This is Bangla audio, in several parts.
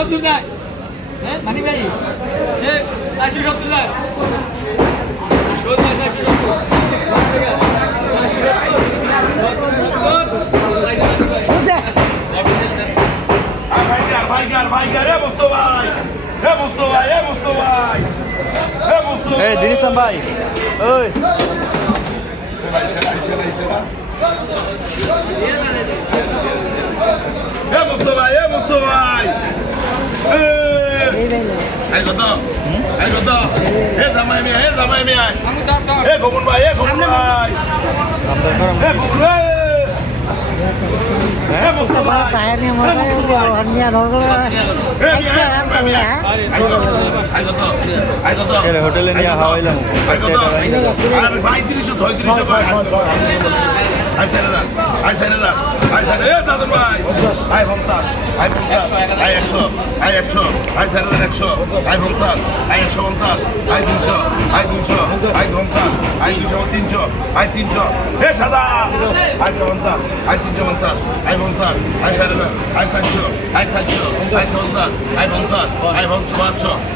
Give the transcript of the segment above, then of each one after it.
470 দেয় মানি ভাই 470 দেয় রোজ 470 দিনিস ভাই ওই Mustafa, Hey kota, hey zamai mi, hey komun bhai, hey Mustafa, tayar ni mana hanya normal, ekor kan tengah. Hey kota, hotel ni hawa ilam. Hey kota, bhai 336. I said that. Hey, Dadan bhai. I Bhamsar. I 100. I said that 100. I Bhamsar. I 150. I 200. I Bhamsar. I 300. I 300. Hey, Sada. I 700. I 350. I Bhamsar. I said that. I 700. I 700. I 700. I Bhamsar. I 500.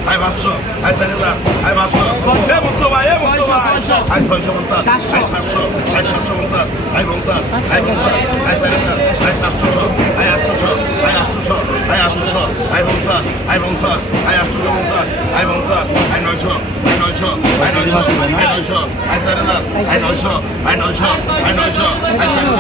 I 500. I said that. I 500. Hey, Mustafa. I 650. I 700. I 750. I Bhamsar. I Bhamsar. I said that. I 700. I 800. I 800. I 800. I Bhamsar. I Bhamsar. I 800. I Bhamsar. I 900. I 900. I 900. I 900. I said that. I 900. I 900. I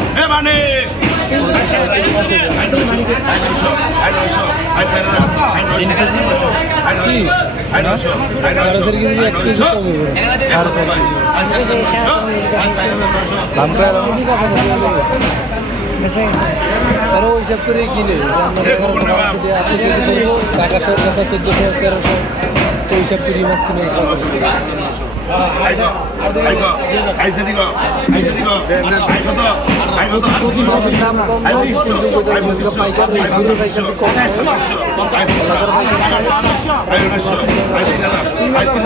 900.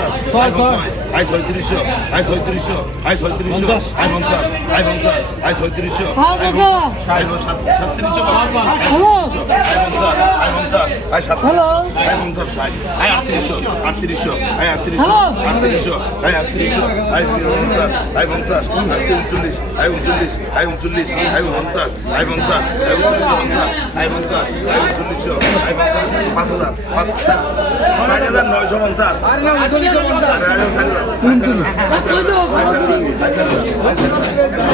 I said that. I 900. Hey,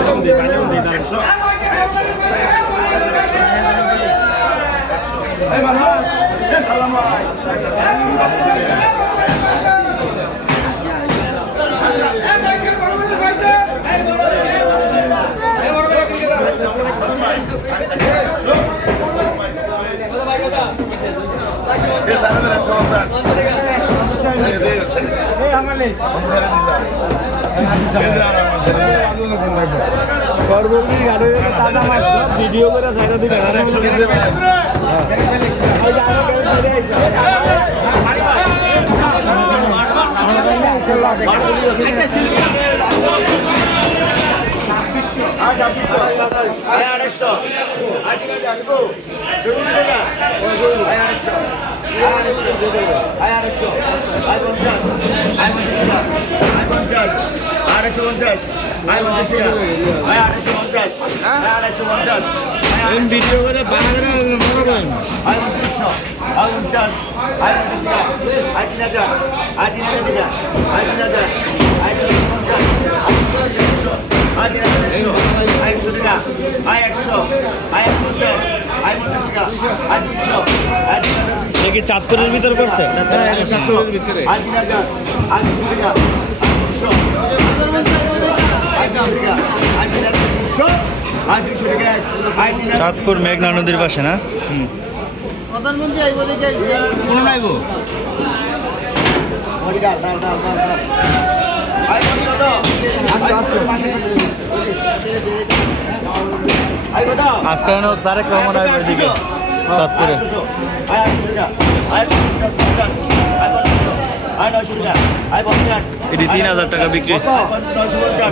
money. I 900. I 900. I 900. I said that. I 900. I 900. I 900. I video করে সাইডে দিকে ভিডিও করে বানাবেন কি চাঁদপুরের ভিতর করছে চাঁদপুরের ভিতরে চাঁদপুর মেঘনা নদীর পাশে না প্রধানমন্ত্রী আইব দেখে কোন আইব আজকে তারেক রহমান আইব এদিকে চাঁদপুরে আয় 900 টাকা আয় 50 এটি 3000 টাকা বিক্রি হয়েছে।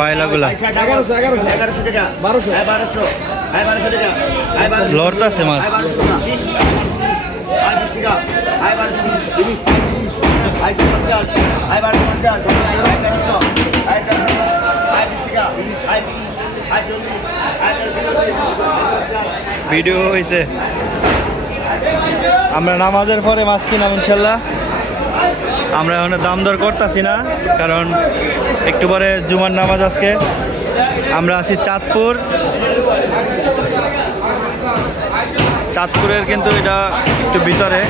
বাইলাগুলা। 1100 টাকা 1200 আয় 1200 আয় 1200 টাকা আয় 1200 লড়ত আছে মাছ। আয় 1200 টাকা 20 আয় 20 টাকা আয় 1200 30 আয় 50 আয় 1250 আয় 1300 আয় 1300 আয় 20 টাকা আয় 20 আয় 40 আয় 40 ভিডিও হয়েছে। আমরা নামাজের পরে মাছ কিনাম ইনশাল্লাহ। আমরা এখন দাম দর করতেছি না, কারণ একটু পরে জুমার নামাজ আজকে। আমরা আছি চাঁদপুর। চাঁদপুরের কিন্তু এটা একটু ভিতরে,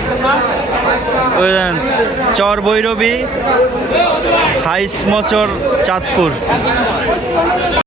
ওই চর ভৈরবী হাইস মচর চাঁদপুর।